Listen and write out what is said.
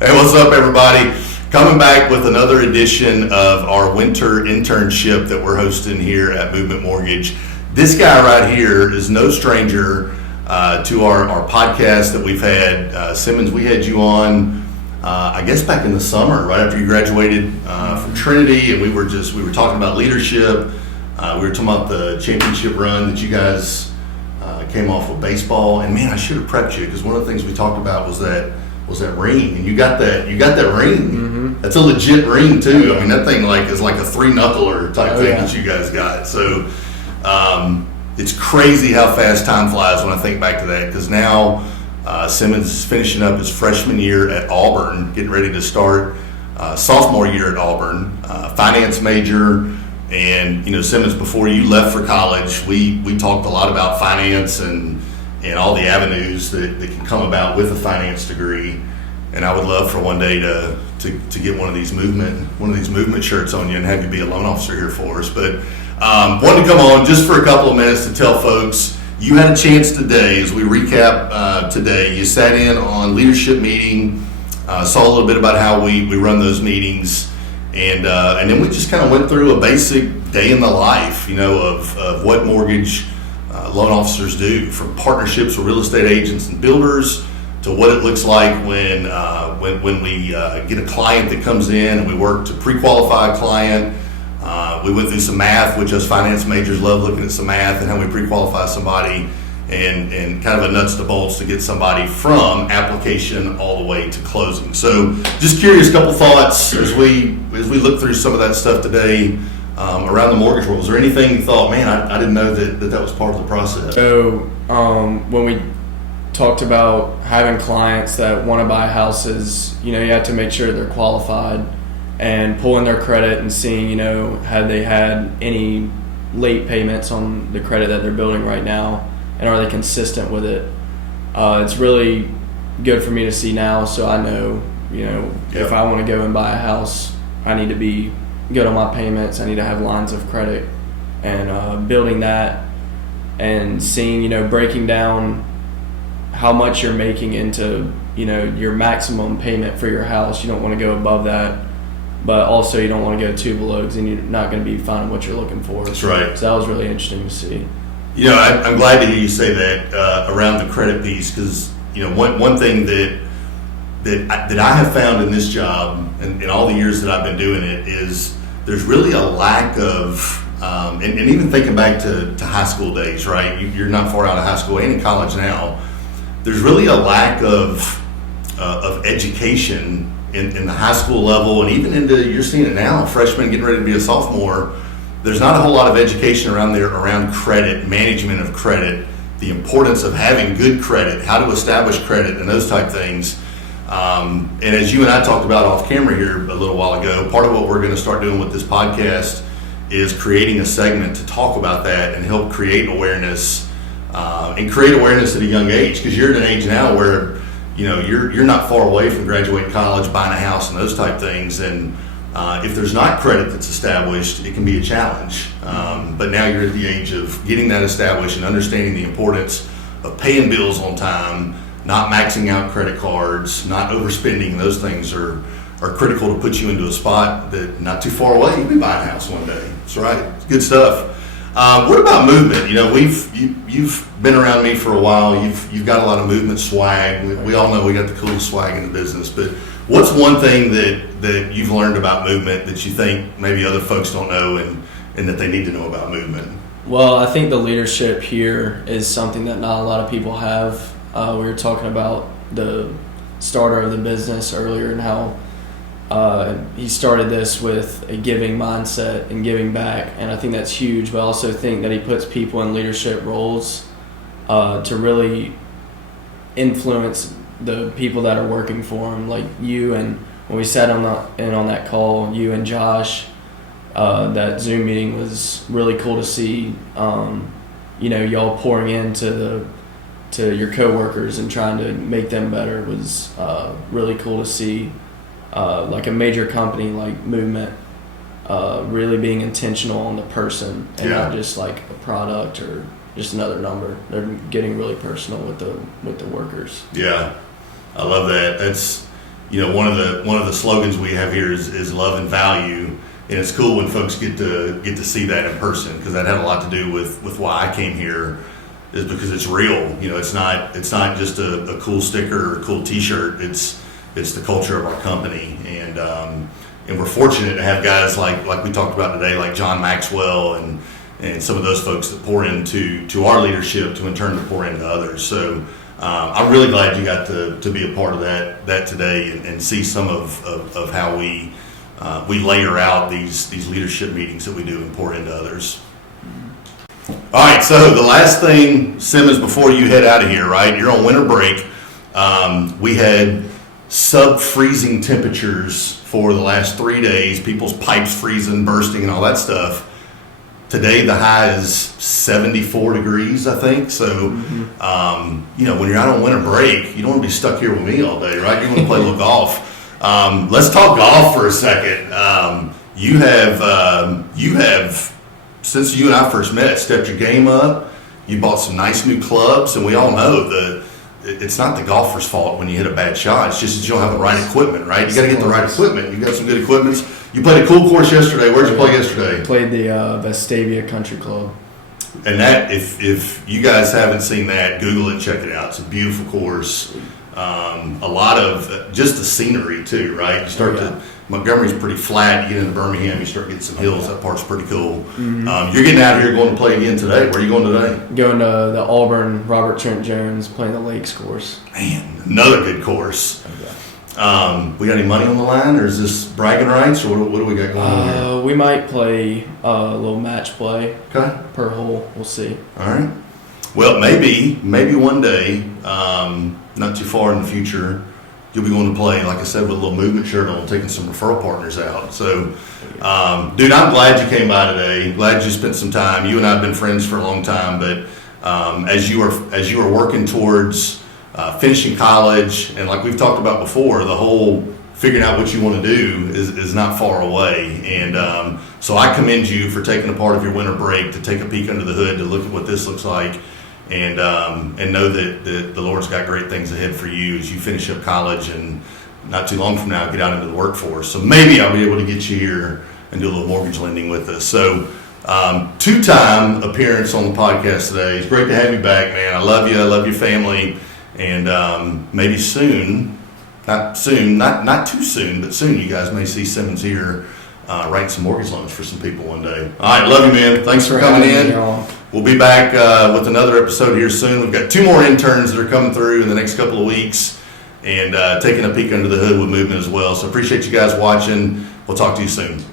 Hey, what's up, everybody? Coming back with another edition of our Winter Internship that we're hosting here at Movement Mortgage. This guy right here is no stranger to our podcast that we've had. Simmons, we had you on, I guess back in the summer, right after you graduated from Trinity, and we were talking about leadership. We were talking about the championship run that you guys came off with baseball. And man, I should have prepped you, because one of the things we talked about was that ring, and you got that ring. Mm-hmm. That's a legit ring too. I mean, that thing is like a 3-knuckler type thing that you guys got. So it's crazy how fast time flies when I think back to that, because now Simmons is finishing up his freshman year at Auburn, getting ready to start sophomore year at Auburn, finance major. And Simmons, before you left for college, we talked a lot about finance and all the avenues that can come about with a finance degree. And I would love for one day to get one of these movement shirts on you and have you be a loan officer here for us. But wanted to come on just for a couple of minutes to tell folks you had a chance today, as we recap today. You sat in on leadership meeting, saw a little bit about how we run those meetings, and then we just kind of went through a basic day in the life, of what mortgage loan officers do, from partnerships with real estate agents and builders to what it looks like when we get a client that comes in and we work to pre-qualify a client. We went through some math, which us finance majors love looking at some math, and how we pre-qualify somebody, and kind of a nuts to bolts to get somebody from application all the way to closing. So just curious, couple thoughts as we look through some of that stuff today around the mortgage world. Was there anything you thought, man, I didn't know that was part of the process? So when we talked about having clients that want to buy houses, you have to make sure they're qualified, and pulling their credit and seeing, had they had any late payments on the credit that they're building right now, and are they consistent with it. It's really good for me to see now, so I know, if I want to go and buy a house, I need to be good on my payments. I need to have lines of credit, and building that and seeing, breaking down how much you're making into, your maximum payment for your house. You don't want to go above that, but also you don't want to go too below, because then you're not going to be finding what you're looking for. That's right. So that was really interesting to see. I'm glad to hear you say that around the credit piece, because one thing that I have found in this job and in all the years that I've been doing it is there's really a lack of and even thinking back to high school days, right? You're not far out of high school and in college now. There's really a lack of education in the high school level, and even you're seeing it now, freshman getting ready to be a sophomore. There's not a whole lot of education around credit, management of credit, the importance of having good credit, how to establish credit, and those type things. And as you and I talked about off camera here a little while ago, part of what we're going to start doing with this podcast is creating a segment to talk about that and help create awareness, and create awareness at a young age, because you're at an age now where you're not far away from graduating college, buying a house, and those type things. And if there's not credit that's established, it can be a challenge. But now you're at the age of getting that established and understanding the importance of paying bills on time, not maxing out credit cards, not overspending. Those things are critical to put you into a spot that not too far away, you'll be buying a house one day. That's right. Good stuff. What about movement? You've been around me for a while. You've got a lot of movement swag. We all know we got the coolest swag in the business. But what's one thing that you've learned about movement that you think maybe other folks don't know and that they need to know about movement? Well, I think the leadership here is something that not a lot of people have. We were talking about the starter of the business earlier, and how he started this with a giving mindset and giving back, and I think that's huge. But I also think that he puts people in leadership roles to really influence the people that are working for him, like you. And when we sat on that call, you and Josh, that Zoom meeting was really cool to see. Y'all pouring into your coworkers and trying to make them better was really cool to see. Like a major company like Movement really being intentional on the person, and not just like a product or just another number. They're getting really personal with the workers. Yeah, I love that. one of the slogans we have here is love and value, and it's cool when folks get to see that in person, because that had a lot to do with why I came here, is because it's real. It's not just a cool sticker or a cool T-shirt. It's the culture of our company, and we're fortunate to have guys like we talked about today, like John Maxwell and some of those folks that pour into our leadership to in turn to pour into others. So I'm really glad you got to be a part of that today and see some of how we layer out these leadership meetings that we do and pour into others. All right, so the last thing, Simmons, before you head out of here, right? You're on winter break. We had sub-freezing temperatures for the last 3 days, people's pipes freezing, bursting, and all that stuff. Today, the high is 74 degrees, I think. So, when you're out on winter break, you don't want to be stuck here with me all day, right? You want to play a little golf. Let's talk golf for a second. You have, since you and I first met, stepped your game up. You bought some nice new clubs, and we all know that it's not the golfer's fault when you hit a bad shot. It's just that you don't have the right equipment, right? You got to get the right equipment. You got some good equipment. You played a cool course yesterday. Where'd you play yesterday? Played the Vestavia Country Club. And that, if you guys haven't seen that, Google it, check it out. It's a beautiful course. A lot of just the scenery too, right? You start to Montgomery's pretty flat. You get into Birmingham, you start getting some hills. That part's pretty cool. You're getting out here, going to play again today. Where are you going today? Going to the Auburn Robert Trent Jones, playing the Lakes course. Man, another good course. We got any money on the line, or is this bragging rights, or what do we got going on here? We might play a little match play per hole. We'll see. All right. Well, maybe one day, not too far in the future, you'll be going to play, like I said, with a little movement shirt on, taking some referral partners out. So, dude, I'm glad you came by today. Glad you spent some time. You and I have been friends for a long time, but as you are working towards finishing college, and like we've talked about before, the whole figuring out what you want to do is not far away. And so I commend you for taking a part of your winter break to take a peek under the hood, to look at what this looks like, and know that the Lord's got great things ahead for you as you finish up college and not too long from now get out into the workforce. So maybe I'll be able to get you here and do a little mortgage lending with us. So 2-time appearance on the podcast today. It's great to have you back, man. I love you. I love your family. And maybe soon, not too soon, but soon you guys may see Simmons here writing some mortgage loans for some people one day. All right, love you, man. Thanks for coming in. We'll be back with another episode here soon. We've got 2 more interns that are coming through in the next couple of weeks, and taking a peek under the hood with movement as well. So appreciate you guys watching. We'll talk to you soon.